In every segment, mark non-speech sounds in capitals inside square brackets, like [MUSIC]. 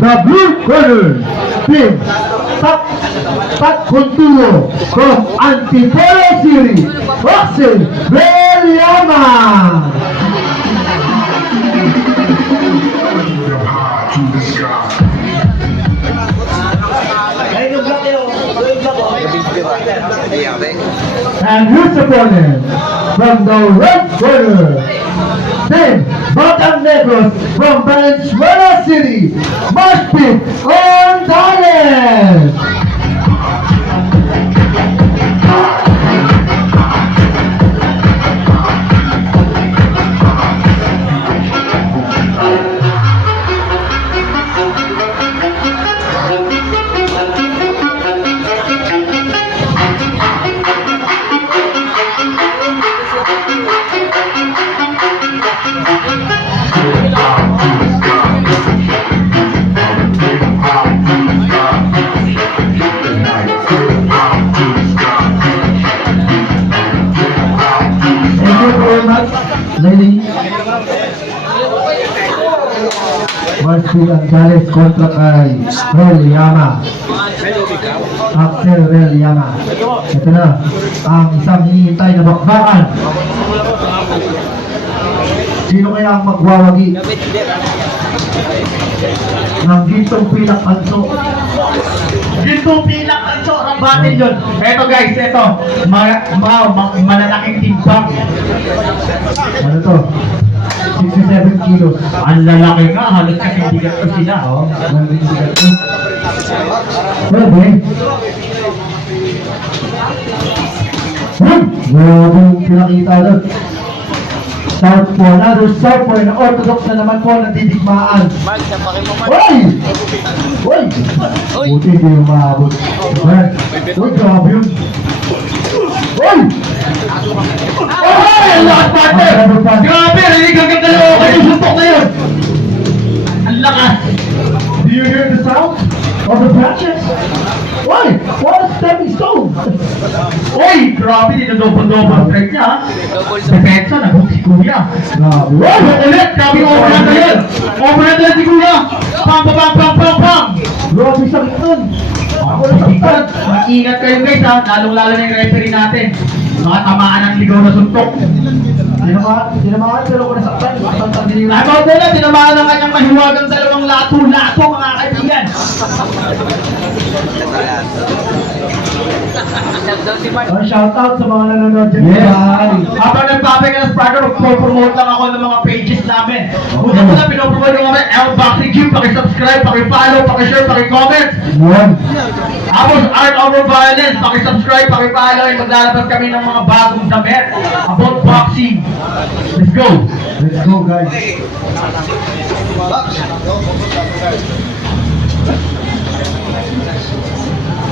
the blue corner, Team tak tak continuo from antipolo siri Roxy Beliama And his opponent from the red corner, Team Bottom Negros from Venezuela city, mosh Marcy Gonzalez kontra kay Rel Yama. Axel Rel Yama. Ito na, ang isang hinihintay na bakbakan. Sino kaya ang magwawagi ng gintong pilak panso? Dito pilak ang sorang battle yun. Eto guys, eto. Ma, ma, ma, malalaking timbang. Ano to? 67 kilos. Ang lalaki nga, halos kasi bigat ko sila. Ko. Pwede. Grabe yung pinakita doon. Southpaw, another Southpaw na orthodox na naman po natidigmaan. Uy! Uy! Buti hindi yung. Right? Uy, grabe yun. Uy! Ay, ang lakas grabe, dinodobol-dobol strike niya. ha. Depensa, nabuk si Kuya. Grabe. Wow, ulit, grabe overhand na yun. Overhand na si Kuya. Pam, pam, pam, pam, pam, pam. Grabe sakit nun. Ako na saktan. Mag-ingat kayo guys ha, lalong-lalo na yung referee natin. Mga tamaan ng ligaw na suntok. Tinamaan, pero kung nasaktan, out muna, tinamaan ng kanyang mahiwagang dalawang lato-lato mga kaibigan. Oh, shout out sa mga nanonood dyan. Yes. Habang nagpapagal ng partner, magpo-promote lang ako ng mga pages namin. Una muna, pinopromote ko kami, L Boxing Gym, pakisubscribe, pakipollow, pakishare, pakicomment. Yun. Tapos Art Over Violence, pakisubscribe, pakipollow, at maglalabas kami ng mga bagong damit about boxing. Let's go! Let's go guys.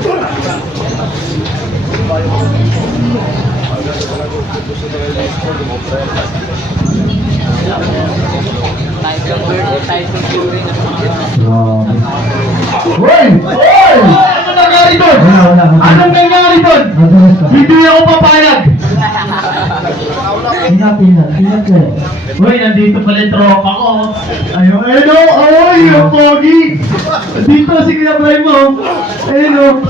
Grabe. Uy! Uy! Ano nangyari doon? Anong nangyari doon? Hindi ako papayag. Pinat, pinat ka. Uy, nandito pala yung tropa ko. Ayun, ayun o, oy, yung pogi. Dito si Kuya Bray mo. Ayun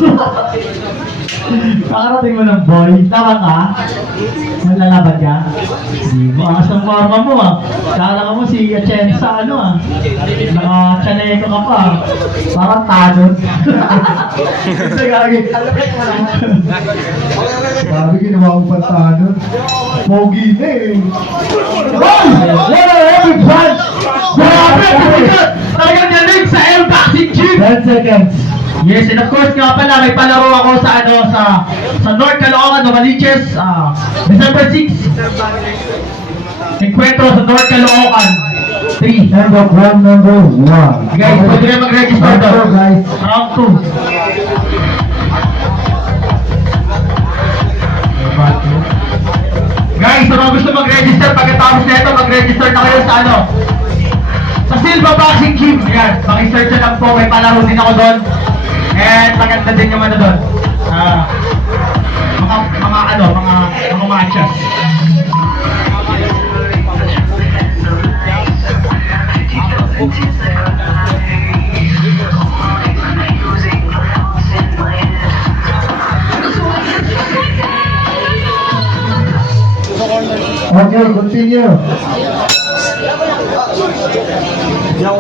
o. Kakarating mo ng boy. Tama ka? Malalaban ka? Hindi mo. Angas ang forma mo ah. Kala mo si Atienza ano ah. Naka-chaneko ka pa. Parang tanod. Kasi gagi. Grabe ginawa ko pantano. Pogi na eh. Wow! What a heavy punch! Grabe! Talagang galing sa L Boxing Gym! 10 seconds. Yes, and of course nga pala, may palaro ako sa ano sa sa North Caloocan, Novaliches, ah December 6. Encuentro sa North Caloocan. 3. And the round number 1. Guys, pwede kayo mag-register doon. guys. Round 2. Guys, sa mga gusto mag-register, pagkatapos na ito, mag-register na kayo sa ano? Sa Silva Boxing Gym. Yan, makisearch na lang po. May palaro din ako doon. nandyan yung ano doon. Ah, mga, mga ano, mga, mga matchas. Okay, continue. Go.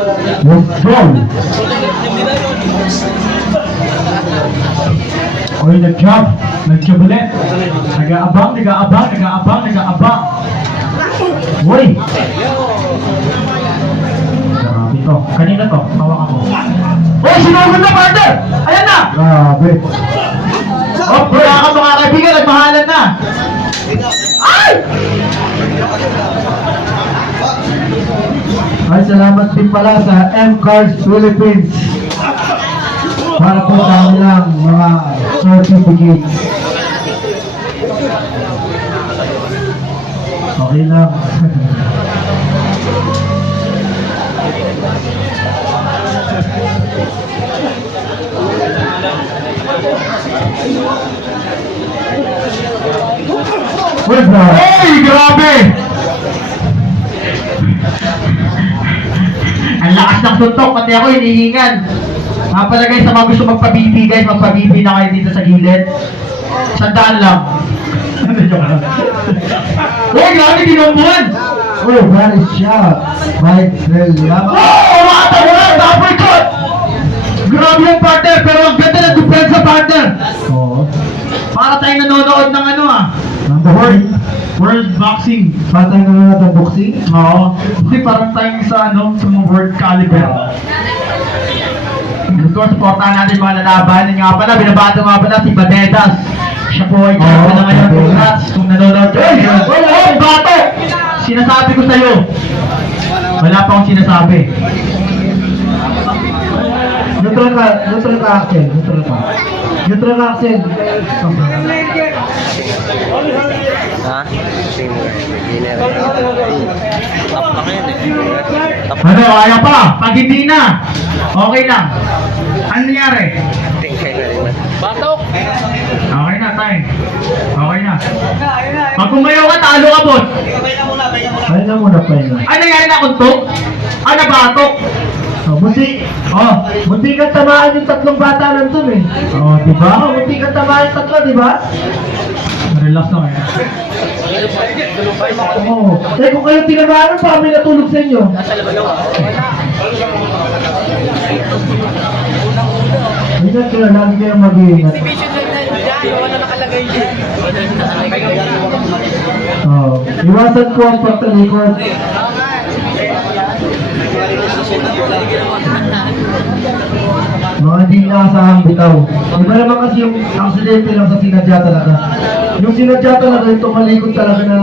Oy, nag-job. Nag-job ulit. Nag-aabang, nag-aabang, nag-aabang, nag-aabang. Uy! Grabe to. Kanina to. Hawak ako. Uy, sinugod na, partner! Ayan na! Grabe. Oh, wala ka mga kaibigan, nagmahalan na! Ay! Ay, salamat din pala sa M Cars Philippines. Para po sa kanilang mga certificates. Okay lang. Uy, bro. Ay, grabe! Lakas ng suntok, pati ako hinihingan. Napalagay sa mga gusto magpa-BP guys, magpa-BP na kayo dito sa gilid. Sandaan lang. [LAUGHS] Uy, grabe, tinumbuhan! Uy, body shot. By Trilliam. Oh, umatawa na, double shot! Grabe yung partner, pero ang ganda ng depensa partner. Oo. Para tayong nanonood ng ano ah, Number one. World Boxing. Patay na nga natin boxing. Oo. Kasi parang tayong sa ano, sa mga world caliber. Gusto ko supportahan natin mga lalaban. Yung nga pala, binabato nga pala si Badedas. Siya po ay champion na ngayon. Congrats kung nanonood ka. Hey! Oh, bato! Sinasabi ko sa'yo. Wala pa akong sinasabi. Neutral ka, neutral ka accent, neutral ka. Neutral ka accent. Ha? Top na ngayon eh. Top Ano, kaya pa. Pag hindi na, okay lang. Ano nangyari? tingkay na rin. Batok! Okay na, tay. Okay na. Pag kumayaw ka, talo ka, boss. Ayun na muna pa yun. Ano nangyari na kuntok? Ah, nabatok. Oh, buti, Oh, buti ka tamaan yung tatlong bata nandun eh. oh, di ba? Oh, buti ka tamaan yung tatlo, di ba? Relax na kaya. Oo. Eh, kung kayo tinamaan, pa kami natulog sa inyo. Ingat kayo, lagi kayong mag-iingat. Oh, iwasan ko ang pagtalikod. Mga hindi inaasahang bitaw. Iba naman kasi yung aksidente lang sa sinadya talaga. Yung sinadya talaga, yung tumalikod talaga na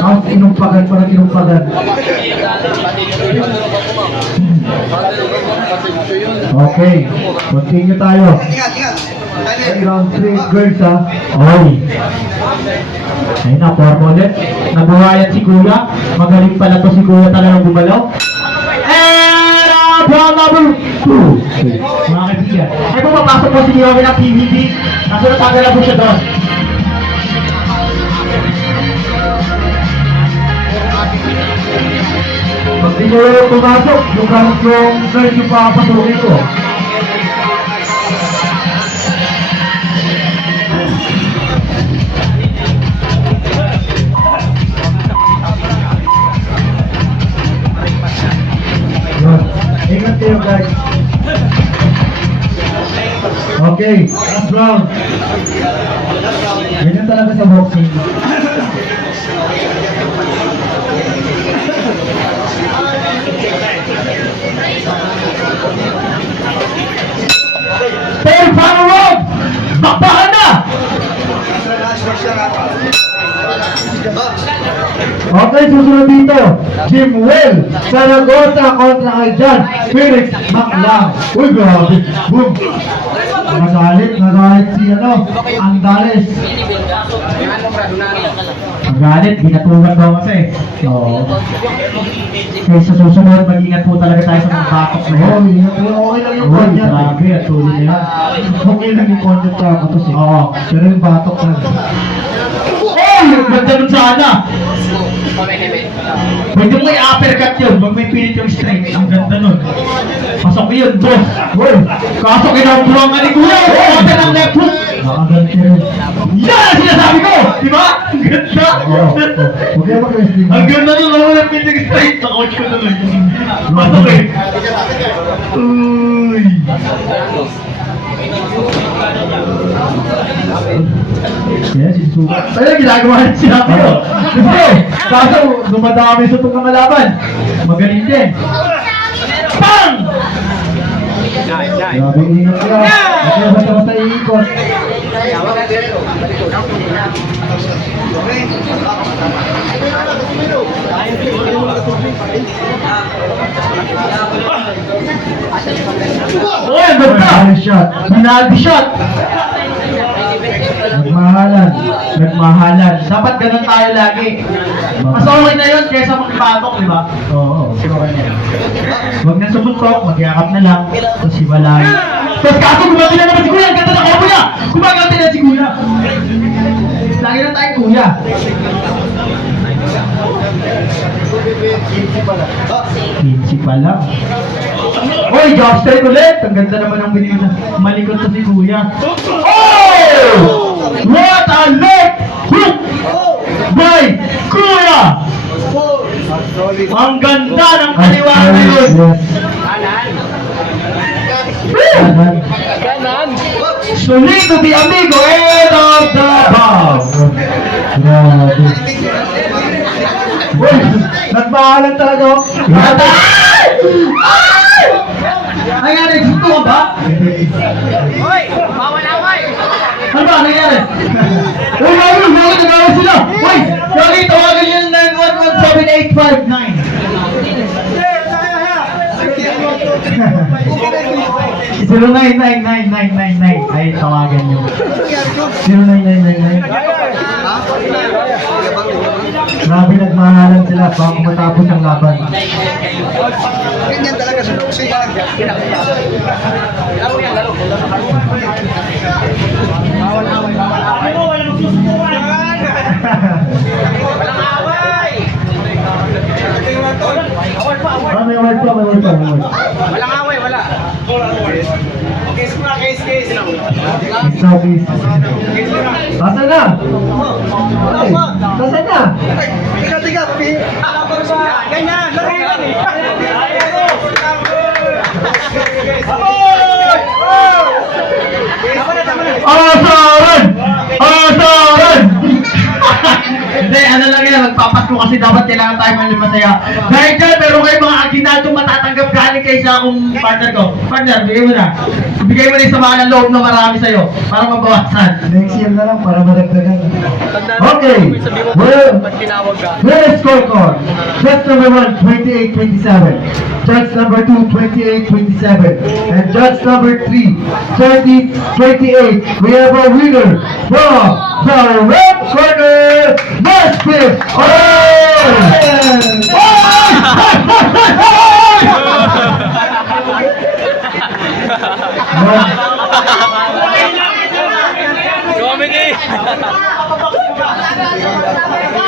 ang inumpagan, parang inumpagan. Okay, continue tayo. Ay, round 3, girls ha. Oy. Ayun na, forma ulit. Nabuhayan si Kuya. Magaling pala to si Kuya talagang gumalaw. And round number 2. Mga kaibigan. Ay kung papasok po si Yogi ng PVP, nasunod agad na po siya doon. Pag di nyo pumasok, yung gamit yung girls yung papasukin ko. Ingat kayo guys. Okay, last round. Ganyan talaga sa boxing. Fair final round! Bakbakan na! Okay, susunod dito. Jim Will, Saragosa kontra kay John Felix Maclang. Uy, grabe. Boom. Nagalit, nagalit si ano, Andales. Magalit, binatugan daw kasi. Oo. Kaya sa susunod, mag-ingat po talaga tayo sa mga batok na yun. okay lang yung kanya. grabe, at tuloy na yan. Okay lang yung kanya sa katos eh. Oo. Pero yung batok na. Ganda nun sana! Pwede mo i-uppercut yun, wag may pilit yung straight. Ang ganda nun. Pasok yun, boss. Uy, Kaso kinambuhan ka ni Kuya, oh, ng left hook. Nakaganti rin. Yan ang sinasabi ko! Di ba? Ang ganda! Ang ganda nung ako ng pinig straight sa coach ko tuloy. Pasok eh. Uy! Kaya sinusukat. Ano ginagawa niya sinabi ko? Siyempre, kaso dumadami sa itong kamalaban. Magaling din. Bang! Grabe ingat ka. Kayo basta-basta iikot. Ang! Nice shot. Binaldi shot! Nagmahalan. Nagmahalan. Dapat ganun tayo lagi. Mas okay na yun kaysa makipatok, di ba? Oo. Huwag na sumuntok, magyakap na lang, tapos hiwalayan. Tapos kaso gumati na naman si Kuya, ang ganda ng combo niya! Gumagati na si Kuya! Lagi na tayo Kuya. Kinsi pa lang. Uy, job straight ulit! Ang ganda naman ng video na malikot sa si Kuya. Oh! What a leg hook by Kuya! Ang ganda ng kaliwa ngayon! Yes. Kanan. Solito di amigo, end of the. Uy, nagmahalan talaga ako. Ay! Ay! Ay nga, nagsuto ka ba? Ano ba nangyari? Uy, Raul, bakit sila? Uy, Yogi, tawagan yung 9117859. 099999 ay tawagan nyo. 09999. Grabe nagmahalan sila bago matapos ang laban. Ah, may word pa, may word pa, may word. Walang away, wala. Case mo case, case. It's now peace. Nasaan na? Ay, nasaan na? Tiga, tiga. Ganyan, laro yan eh. Asaran! Asaran! Hindi, ano lang yan, magpapasko kasi dapat kailangan tayo maling masaya. Dahil dyan, meron kayong mga aginatong matatanggap galing kayo sa akong partner ko. Partner, bigay mo na. Bigay mo na yung samahan ng loob na marami sa'yo para mabawasan. Next year na lang para madagdagan. Okay. Well, is scorecard? Judge number one, 28-27. Judge number two, 28-27. And judge number three, 30-28. We have a winner from the red corner, Nesbitt Comedy! [LAUGHS] [LAUGHS]